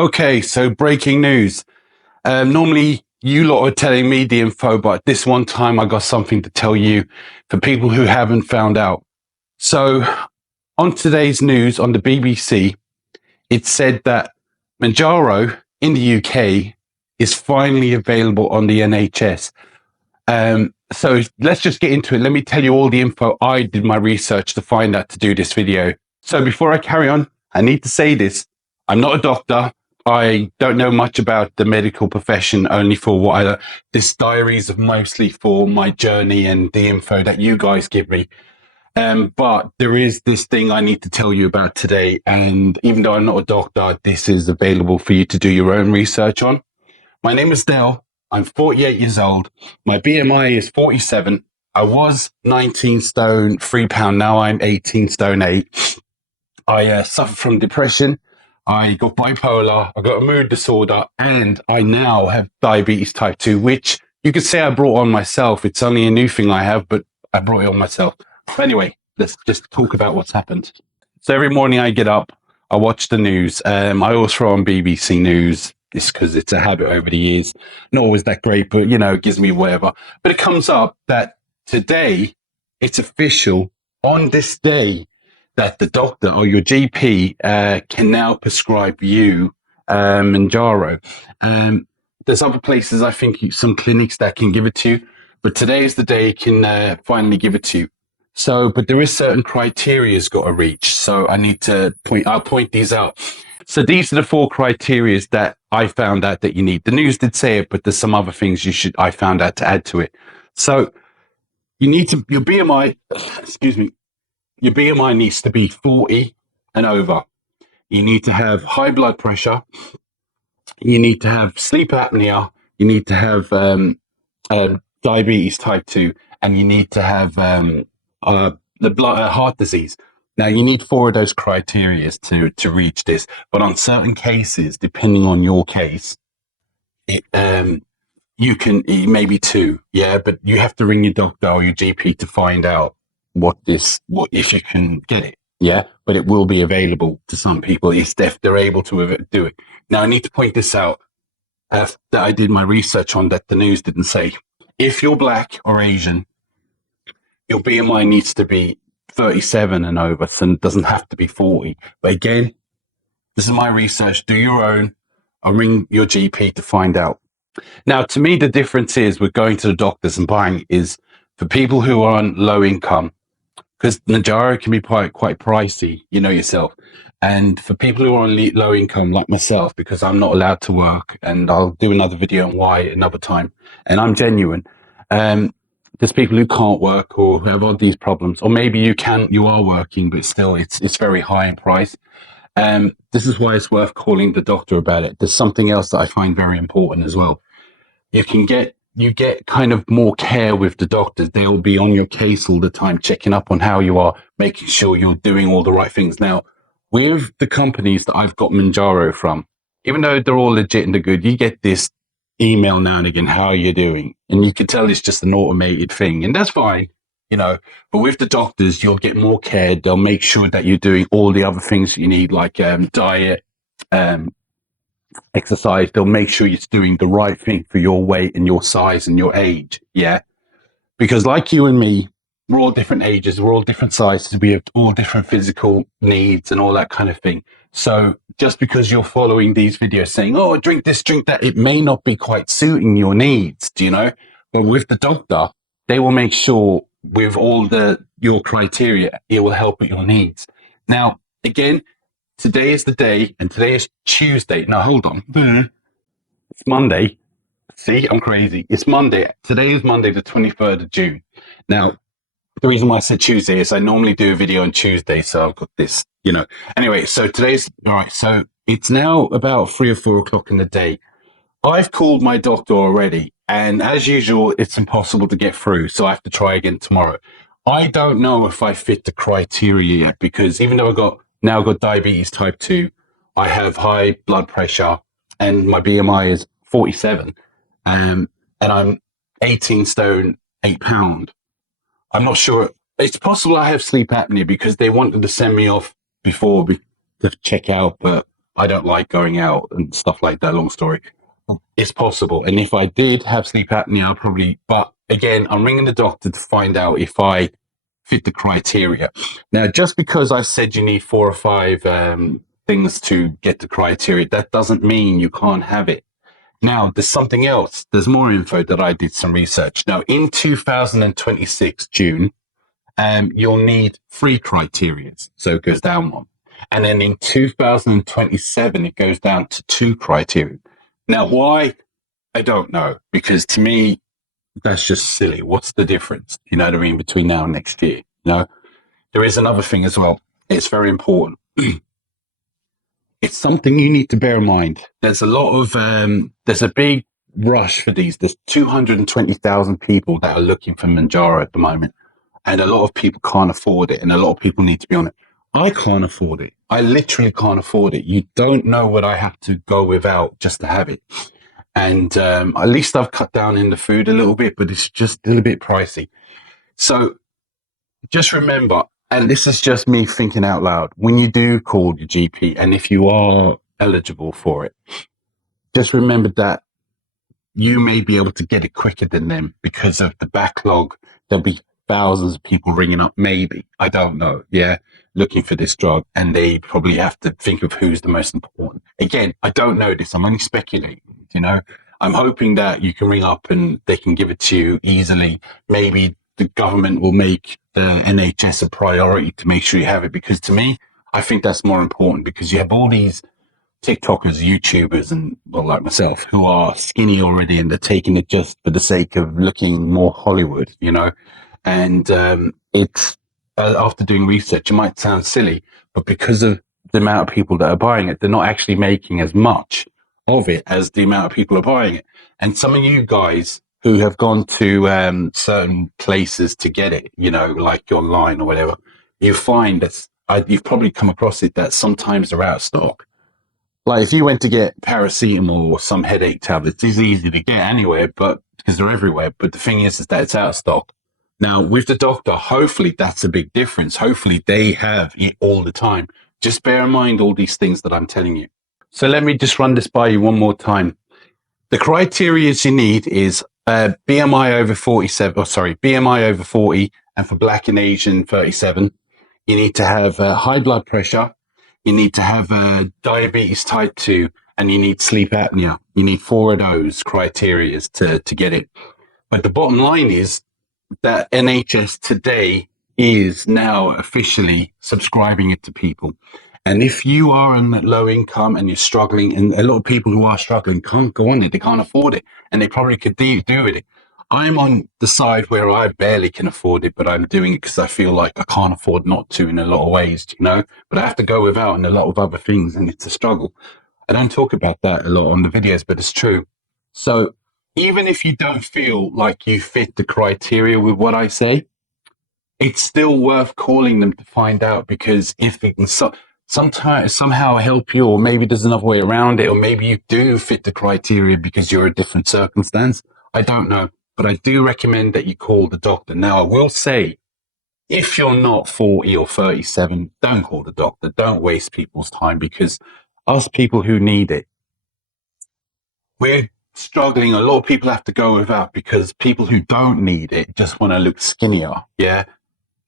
Okay, so breaking news. Normally, you lot are telling me the info, but this one time I got something to tell you for people who haven't found out. So, on today's news on the BBC, it said that Mounjaro in the UK is finally available on the NHS. So let's just get into it. Let me tell you all the info. I did my research to find out to do this video. So before I carry on, I need to say this. I'm not a doctor. I don't know much about the medical profession, only for what this diary is mostly for my journey and the info that you guys give me. But there is this thing I need to tell you about today. And even though I'm not a doctor, this is available for you to do your own research on. My name is Dale. I'm 48 years old. My BMI is 47. I was 19 stone, 3 pound. Now I'm 18 stone 8. I suffer from depression. I got bipolar. I got a mood disorder, and I now have diabetes type 2, which you could say I brought on myself. It's only a new thing I have, but I brought it on myself. Anyway, let's just talk about what's happened. So every morning I get up, I watch the news. I always throw on BBC News. It's because it's a habit over the years. Not always that great, but it gives me whatever. But it comes up that today it's official on this day that the doctor or your GP can now prescribe you Mounjaro. There's other places, I think, some clinics that can give it to you, but today is the day it can finally give it to you. So, but there is certain criteria it's got to reach. So I'll point these out. So these are the 4 criteria that I found out that you need. The news did say it, but there's some other things I found out to add to it. So you need your BMI, your BMI needs to be 40 and over. You need to have high blood pressure. You need to have sleep apnea. You need to have diabetes type 2, and you need to have heart disease. Now, you need 4 of those criteria to reach this, but on certain cases, depending on your case, it may be 2, but you have to ring your doctor or your GP to find out if you can get it, but it will be available to some people if they're able to do it. Now, I need to point this out that I did my research on that the news didn't say. If you're black or Asian, your BMI needs to be 37 and over, so it doesn't have to be 40. But again, this is my research. Do your own. I'll ring your GP to find out. Now, to me, the difference is with going to the doctors and buying is for people who are on low income, because Mounjaro can be quite pricey, you know yourself. And for people who are on low income, like myself, because I'm not allowed to work, and I'll do another video on why another time, and I'm genuine. There's people who can't work or who have all these problems, or maybe you are working, but still it's very high in price. This is why it's worth calling the doctor about it. There's something else that I find very important as well. You get kind of more care with the doctors. They'll be on your case all the time, checking up on how you are, making sure you're doing all the right things. Now, with the companies that I've got Mounjaro from, even though they're all legit and they're good, you get this email now and again, how you're doing. And you can tell it's just an automated thing. And that's fine, but with the doctors, you'll get more care. They'll make sure that you're doing all the other things you need, like diet, exercise. They'll make sure you're doing the right thing for your weight and your size and your age. Yeah. Because like you and me, we're all different ages. We're all different sizes. We have all different physical needs and all that kind of thing. So just because you're following these videos saying, oh, drink this, drink that, it may not be quite suiting your needs, But with the doctor, they will make sure with all your criteria, it will help with your needs. Now, again, today is the day, and today is Tuesday. Now, hold on. It's Monday. See, I'm crazy. It's Monday. Today is Monday, the 23rd of June. Now, the reason why I said Tuesday is I normally do a video on Tuesday, so I've got this, Anyway, so all right, so it's now about 3 or 4 o'clock in the day. I've called my doctor already, and as usual, it's impossible to get through, so I have to try again tomorrow. I don't know if I fit the criteria yet, because even though I've now got diabetes type 2, I have high blood pressure, and my BMI is 47, and I'm 18 stone, 8 pound. I'm not sure. It's possible I have sleep apnea because they wanted to send me off before to check out, but I don't like going out and stuff like that. Long story. It's possible. And if I did have sleep apnea, I'll probably, but again, I'm ringing the doctor to find out if I fit the criteria. Now, just because I said you need 4 or 5 things to get the criteria, that doesn't mean you can't have it. Now, there's something else. There's more info that I did some research. Now, in 2026, June, you'll need 3 criteria. So it goes down one. And then in 2027, it goes down to 2 criteria. Now, why? I don't know. Because to me, that's just silly. What's the difference? You know what I mean? Between now and next year. You know, there is another thing as well. It's very important. It's something you need to bear in mind. There's a lot of, there's a big rush for these. There's 220,000 people that are looking for Mounjaro at the moment. And a lot of people can't afford it. And a lot of people need to be on it. I can't afford it. I literally can't afford it. You don't know what I have to go without just to have it. And at least I've cut down in the food a little bit, but it's just a little bit pricey. So just remember, and this is just me thinking out loud, when you do call your GP and if you are eligible for it, just remember that you may be able to get it quicker than them because of the backlog. There'll be thousands of people ringing up, maybe, I don't know, yeah, looking for this drug, and they probably have to think of who's the most important. Again, I don't know this, I'm only speculating, you know. I'm hoping that you can ring up and they can give it to you easily. Maybe the government will make the NHS a priority to make sure you have it, because to me, I think that's more important, because you have all these TikTokers, YouTubers, and well, like myself, who are skinny already and they're taking it just for the sake of looking more Hollywood, you know. And it's after doing research, it might sound silly, but because of the amount of people that are buying it, they're not actually making as much of it as the amount of people are buying it. And some of you guys who have gone to certain places to get it, you know, like online or whatever, you find that you've probably come across it that sometimes they're out of stock. Like if you went to get paracetamol or some headache tablets, it's easy to get anywhere, but because they're everywhere. But the thing is that it's out of stock. Now with the doctor, hopefully that's a big difference. Hopefully they have it all the time. Just bear in mind all these things that I'm telling you. So let me just run this by you one more time. The criteria you need is BMI over 47, or sorry, BMI over 40, and for Black and Asian 37. You need to have high blood pressure. You need to have diabetes type 2, and you need sleep apnea. You need 4 of those criteria to get it. But the bottom line is that NHS today is now officially subscribing it to people. And if you are on low income and you're struggling, and a lot of people who are struggling can't go on it, they can't afford it, and they probably could do with it. I'm on the side where I barely can afford it, but I'm doing it because I feel like I can't afford not to in a lot of ways, you know, but I have to go without in a lot of other things, and it's a struggle. I don't talk about that a lot on the videos, but it's true. So even if you don't feel like you fit the criteria with what I say, it's still worth calling them to find out, because if it can sometimes somehow help you, or maybe there's another way around it, or maybe you do fit the criteria because you're a different circumstance. I don't know, but I do recommend that you call the doctor. Now, I will say, if you're not 40 or 37, don't call the doctor. Don't waste people's time, because us people who need it, we're struggling. A lot of people have to go without because people who don't need it just want to look skinnier. Yeah.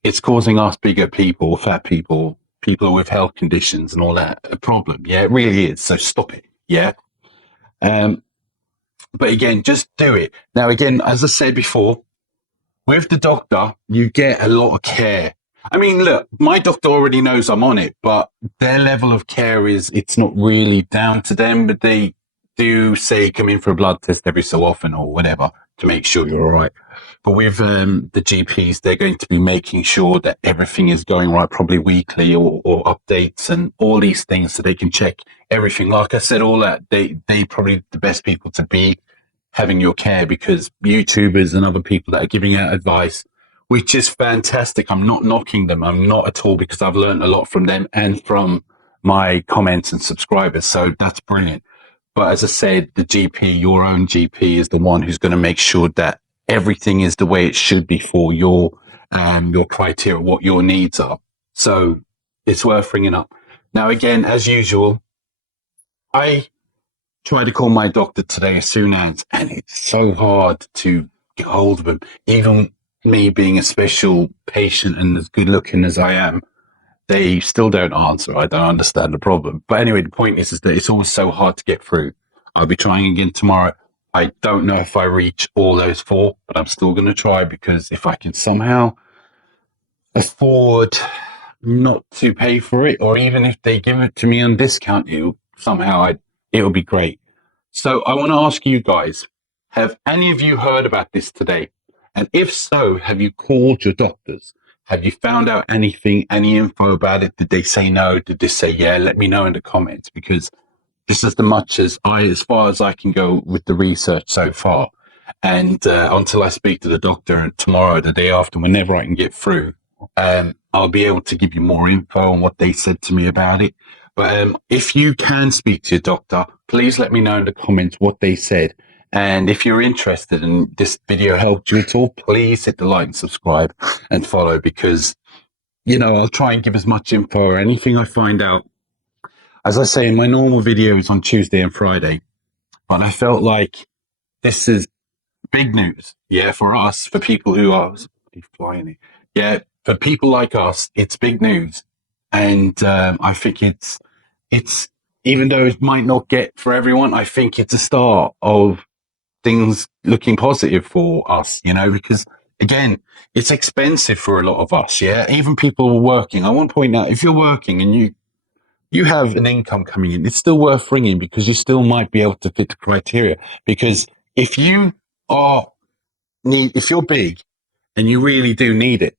It's causing us bigger people, fat people, people with health conditions and all that a problem. Yeah, it really is. So stop it. Yeah. But again, just do it. Now, again, as I said before, with the doctor, you get a lot of care. I mean, look, my doctor already knows I'm on it, but their level of care it's not really down to them, but they do say come in for a blood test every so often or whatever to make sure you're all right. But with the GPs, they're going to be making sure that everything is going right, probably weekly or updates and all these things, so they can check everything. Like I said, all that, they probably the best people to be having your care, because YouTubers and other people that are giving out advice, which is fantastic. I'm not knocking them. I'm not at all, because I've learned a lot from them and from my comments and subscribers. So that's brilliant. But as I said, the GP, your own GP, is the one who's going to make sure that everything is the way it should be for your criteria, what your needs are. So it's worth ringing up. Now, again, as usual, I tried to call my doctor today as soon as, and it's so hard to get hold of him. Even me being a special patient and as good looking as I am, they still don't answer. I don't understand the problem. But anyway, the point is that it's always so hard to get through. I'll be trying again tomorrow. I don't know if I reach all those four, but I'm still going to try, because if I can somehow afford not to pay for it, or even if they give it to me on discount, it'll be great. So I want to ask you guys, have any of you heard about this today? And if so, have you called your doctors? Have you found out anything, any info about it? Did they say no? Did they say yeah? Let me know in the comments, because this is as far as I can go with the research so far. And until I speak to the doctor tomorrow, the day after, whenever I can get through, I'll be able to give you more info on what they said to me about it. But if you can speak to your doctor, please let me know in the comments what they said. And if you're interested and this video helped you at all, please hit the like and subscribe and follow, because, I'll try and give as much info or anything I find out. As I say in my normal videos on Tuesday and Friday, but I felt like this is big news. Yeah, for us, for people who are flying it. Yeah, for people like us, it's big news. And I think it's even though it might not get for everyone, I think it's a start of things looking positive for us, because again, it's expensive for a lot of us. Yeah, even people working. I want to point out, if you're working and you have an income coming in, it's still worth ringing, because you still might be able to fit the criteria. Because if you if you're big and you really do need it,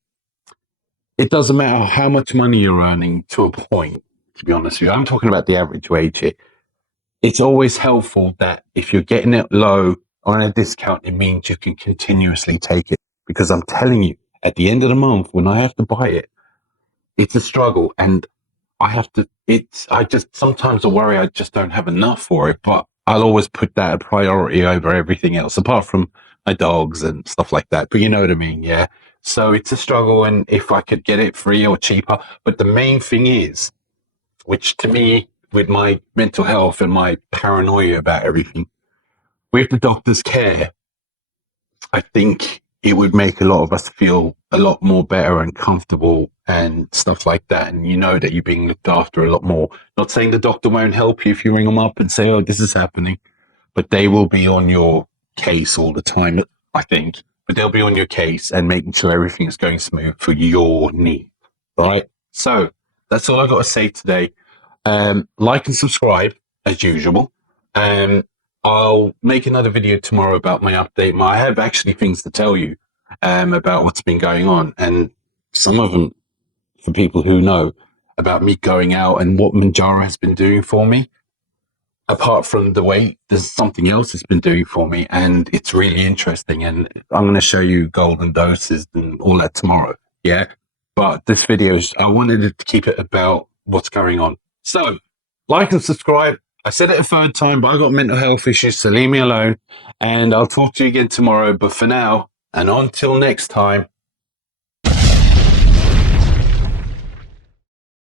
it doesn't matter how much money you're earning to a point, to be honest with you. I'm talking about the average wage here. It's always helpful that if you're getting it low on a discount, it means you can continuously take it. Because I'm telling you, at the end of the month, when I have to buy it, it's a struggle. And I just sometimes I worry I just don't have enough for it, but I'll always put that a priority over everything else, apart from my dogs and stuff like that. But you know what I mean? Yeah. So it's a struggle. And if I could get it free or cheaper, but the main thing is, which to me, with my mental health and my paranoia about everything, with the doctor's care, I think it would make a lot of us feel a lot more better and comfortable and stuff like that. And that you're being looked after a lot more. Not saying the doctor won't help you if you ring them up and say, oh, this is happening, but they will be on your case all the time, I think. But they'll be on your case and making sure everything is going smooth for your needs. All right. So that's all I've got to say today. Like and subscribe as usual. I'll make another video tomorrow about my update. I have actually things to tell you about what's been going on, and some of them, for people who know about me going out and what Mounjaro has been doing for me. Apart from the weight, there's something else it's been doing for me, and it's really interesting. And I'm going to show you golden doses and all that tomorrow. Yeah. But this video, I wanted to keep it about what's going on. So, like and subscribe. I said it a third time, but I've got mental health issues, so leave me alone. And I'll talk to you again tomorrow. But for now, and until next time,